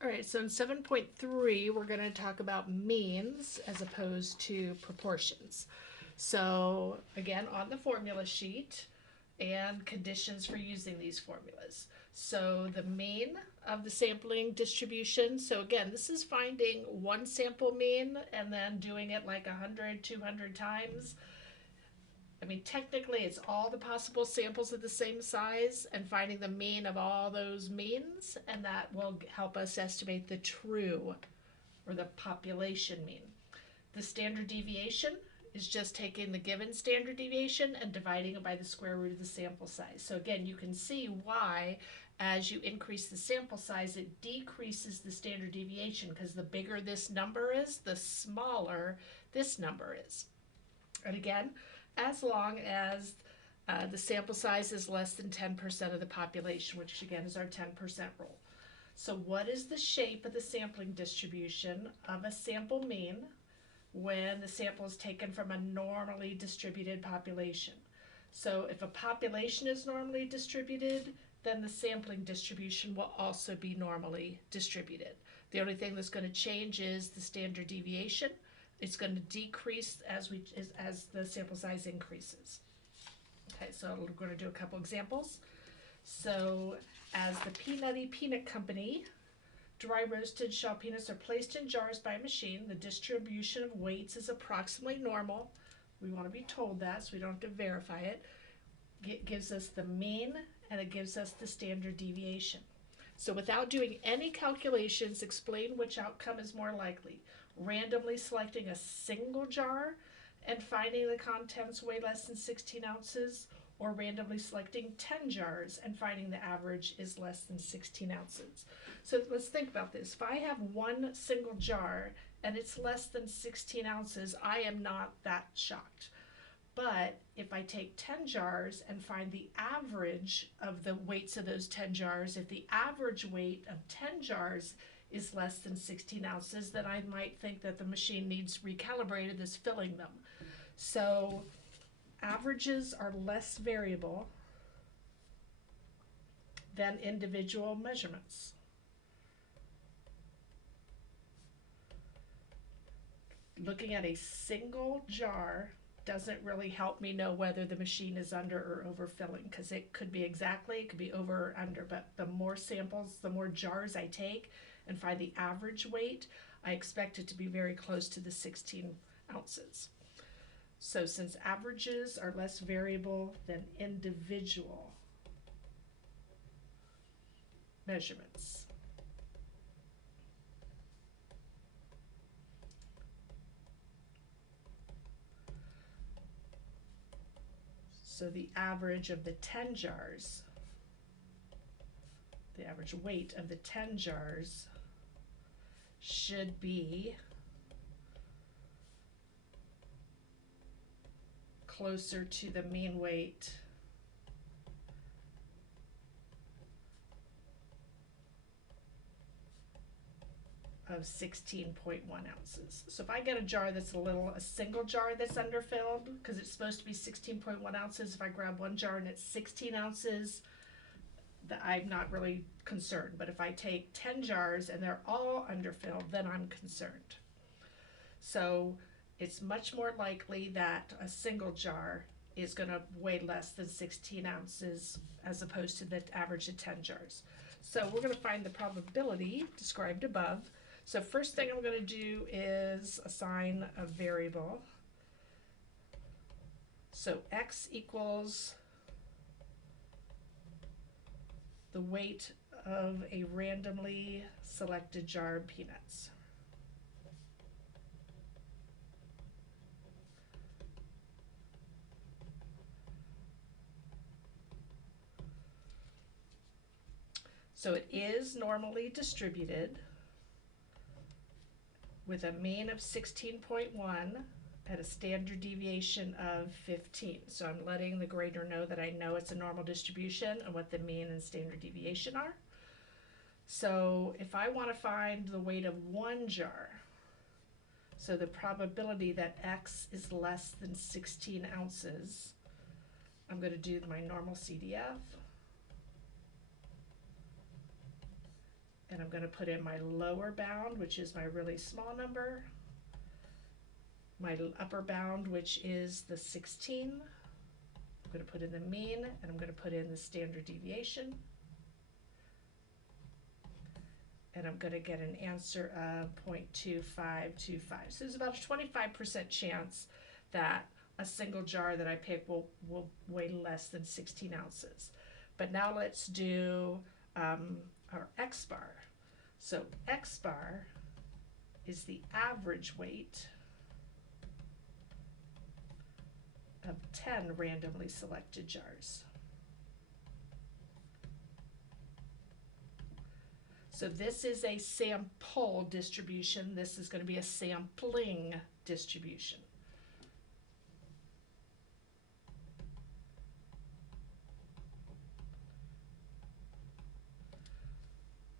All right, so in 7.3, we're going to talk about means as opposed to proportions. So, again, on the formula sheet and conditions for using these formulas. So, the mean of the sampling distribution. So, again, this is finding one sample mean and then doing it like 100, 200 times. I mean, technically, it's all the possible samples of the same size and finding the mean of all those means, and that will help us estimate the true or the population mean. The standard deviation is just taking the given standard deviation and dividing it by the square root of the sample size. So again, you can see why as you increase the sample size, it decreases the standard deviation because the bigger this number is, the smaller this number is. And again, as long as the sample size is less than 10% of the population, which again is our 10% rule. So what is the shape of the sampling distribution of a sample mean when the sample is taken from a normally distributed population? So if a population is normally distributed, then the sampling distribution will also be normally distributed. The only thing that's going to change is the standard deviation. It's going to decrease as the sample size increases. Okay, so we're going to do a couple examples. So as the Peanutty Peanut Company, dry roasted shell peanuts are placed in jars by a machine. The distribution of weights is approximately normal. We want to be told that so we don't have to verify it. It gives us the mean and it gives us the standard deviation. So without doing any calculations, explain which outcome is more likely. Randomly selecting a single jar and finding the contents weigh less than 16 ounces, or randomly selecting 10 jars and finding the average is less than 16 ounces. So let's think about this. If I have one single jar and it's less than 16 ounces, I am not that shocked. But if I take 10 jars and find the average of the weights of those 10 jars, if the average weight of 10 jars is less than 16 ounces, then I might think that the machine needs recalibrated as filling them. So averages are less variable than individual measurements. Looking at a single jar doesn't really help me know whether the machine is under or overfilling, because it could be exactly, it could be over or under, but the more samples, the more jars I take and find the average weight, I expect it to be very close to the 16 ounces. So since averages are less variable than individual measurements, so the average of the 10 jars, the average weight of the 10 jars should be closer to the mean weight of 16.1 ounces. So if I get a jar that's a single jar that's underfilled, because it's supposed to be 16.1 ounces, if I grab one jar and it's 16 ounces, I'm not really concerned. But if I take 10 jars and they're all underfilled, then I'm concerned. So it's much more likely that a single jar is going to weigh less than 16 ounces as opposed to the average of 10 jars. So we're going to find the probability described above. So first thing I'm going to do is assign a variable. So x equals the weight of a randomly selected jar of peanuts. So it is normally distributed with a mean of 16.1 at a standard deviation of 15. So I'm letting the grader know that I know it's a normal distribution and what the mean and standard deviation are. So if I want to find the weight of one jar, so the probability that x is less than 16 ounces, I'm going to do my normal CDF. and I'm going to put in my lower bound, which is my really small number, my upper bound, which is the 16. I'm going to put in the mean, and I'm going to put in the standard deviation. And I'm going to get an answer of 0.2525. So there's about a 25% chance that a single jar that I pick will weigh less than 16 ounces. But now let's do our X bar. So X bar is the average weight of 10 randomly selected jars. So this is a sample distribution. This is going to be a sampling distribution.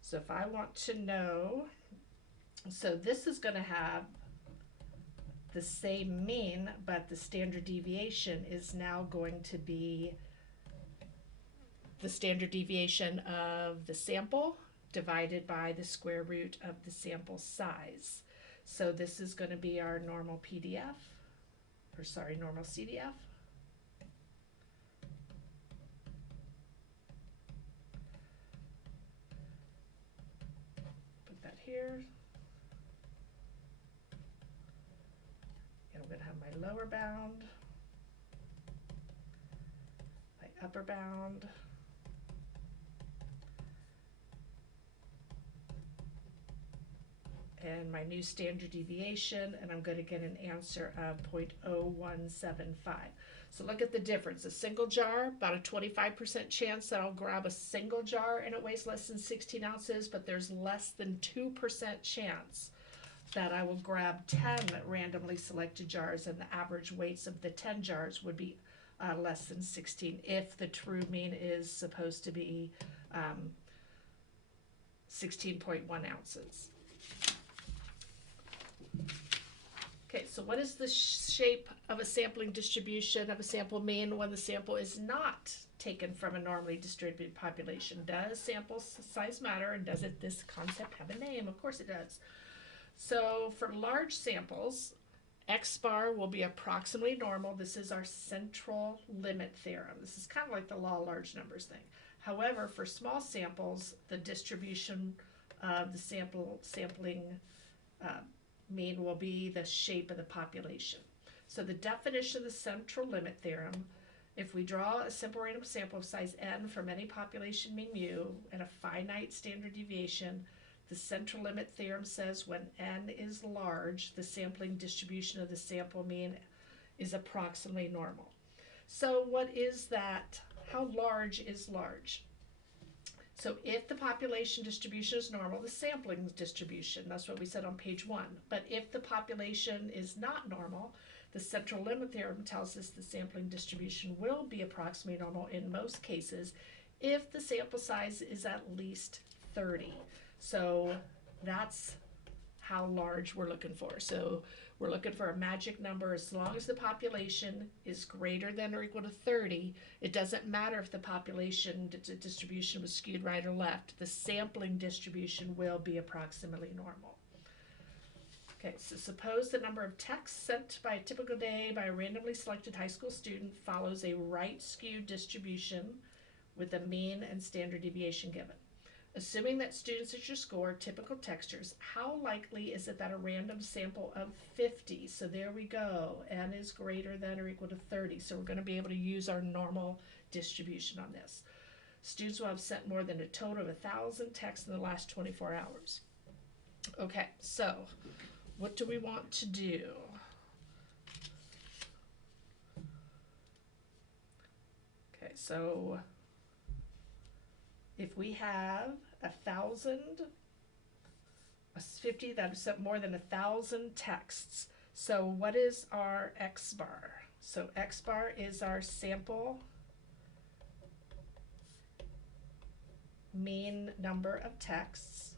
So if I want to know, so this is going to have the same mean, but the standard deviation is now going to be the standard deviation of the sample divided by the square root of the sample size. So this is going to be our normal PDF, or sorry, normal CDF. Put that here. And I'm going to have my lower bound, my upper bound, and my new standard deviation, and I'm going to get an answer of 0.0175. So look at the difference. A single jar, about a 25% chance that I'll grab a single jar and it weighs less than 16 ounces, but there's less than 2% chance that I will grab 10 randomly selected jars, and the average weights of the 10 jars would be less than 16 if the true mean is supposed to be 16.1 ounces. Okay, so what is the shape of a sampling distribution of a sample mean when the sample is not taken from a normally distributed population? Does sample size matter, and does this concept have a name? Of course it does. So for large samples, X bar will be approximately normal. This is our central limit theorem. This is kind of like the law of large numbers thing. However, for small samples, the distribution of the sampling mean will be the shape of the population. So the definition of the central limit theorem, if we draw a simple random sample of size n from any population mean mu and a finite standard deviation, the central limit theorem says when n is large, the sampling distribution of the sample mean is approximately normal. So what is that? How large is large? So if the population distribution is normal, the sampling distribution, that's what we said on page 1. But if the population is not normal, the central limit theorem tells us the sampling distribution will be approximately normal in most cases if the sample size is at least 30. So that's how large we're looking for. So we're looking for a magic number. As long as the population is greater than or equal to 30, it doesn't matter if the population distribution was skewed right or left. The sampling distribution will be approximately normal. Okay, so suppose the number of texts sent by a typical day by a randomly selected high school student follows a right skewed distribution with a mean and standard deviation given. Assuming that students at your school are typical textures, how likely is it that a random sample of 50, so there we go, n is greater than or equal to 30, so we're going to be able to use our normal distribution on this. Students will have sent more than a total of 1,000 texts in the last 24 hours. Okay, so what do we want to do? Okay, so if we have 50 that have sent more than 1,000 texts, so what is our X bar? So X bar is our sample mean number of texts.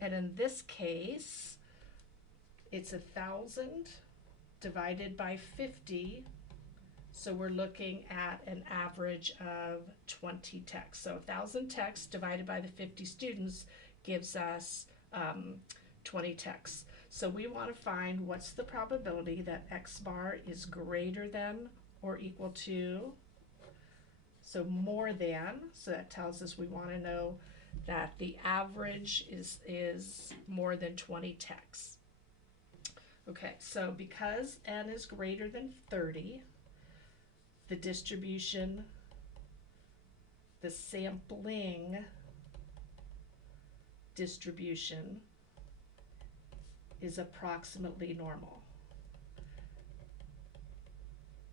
And in this case, it's 1,000 divided by 50 So we're looking at an average of 20 texts. So 1,000 texts divided by the 50 students gives us 20 texts. So we want to find what's the probability that X bar is greater than or equal to, so more than, so that tells us we want to know that the average is more than 20 texts. Okay, so because n is greater than 30, the distribution, the sampling distribution is approximately normal.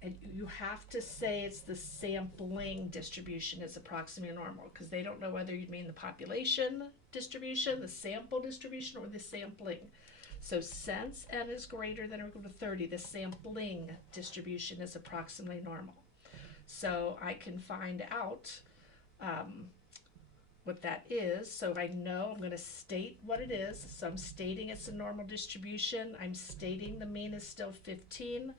And you have to say it's the sampling distribution is approximately normal, because they don't know whether you mean the population distribution, the sample distribution, or the sampling. So since n is greater than or equal to 30, the sampling distribution is approximately normal. So I can find out what that is. So I know I'm going to state what it is. So I'm stating it's a normal distribution. I'm stating the mean is still 15,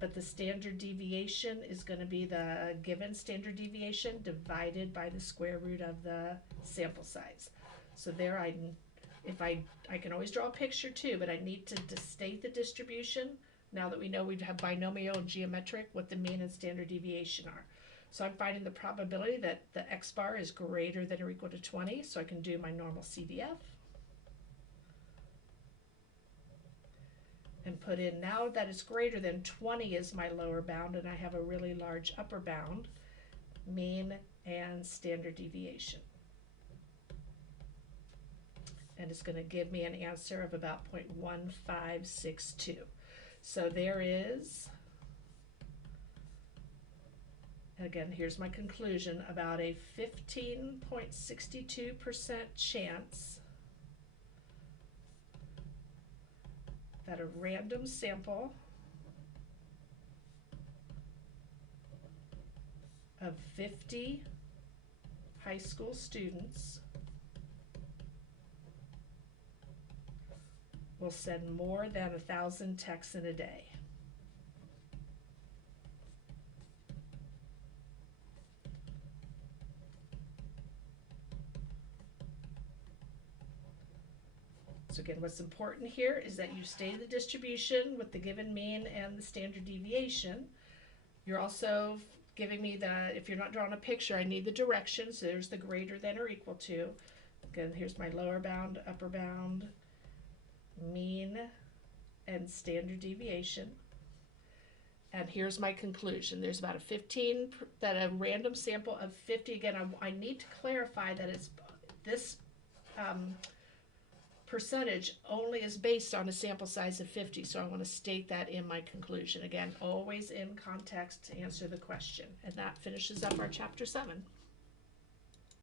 but the standard deviation is going to be the given standard deviation divided by the square root of the sample size. So there I can always draw a picture too, but I need to state the distribution now that we know we have binomial and geometric, what the mean and standard deviation are. So I'm finding the probability that the X bar is greater than or equal to 20, so I can do my normal CDF. And put in, now that it's greater than 20 is my lower bound, and I have a really large upper bound, mean and standard deviation. And it's going to give me an answer of about 0.1562. So there is, again, here's my conclusion, about a 15.62% chance that a random sample of 50 high school students will send more than 1,000 texts in a day. So again, what's important here is that you state the distribution with the given mean and the standard deviation. You're also giving me the, if you're not drawing a picture, I need the direction. So there's the greater than or equal to. Again, here's my lower bound, upper bound, mean and standard deviation. And here's my conclusion. There's about a random sample of 50. Again, I need to clarify that it's this percentage only is based on a sample size of 50. So I want to state that in my conclusion. Again, always in context to answer the question. And that finishes up our chapter 7.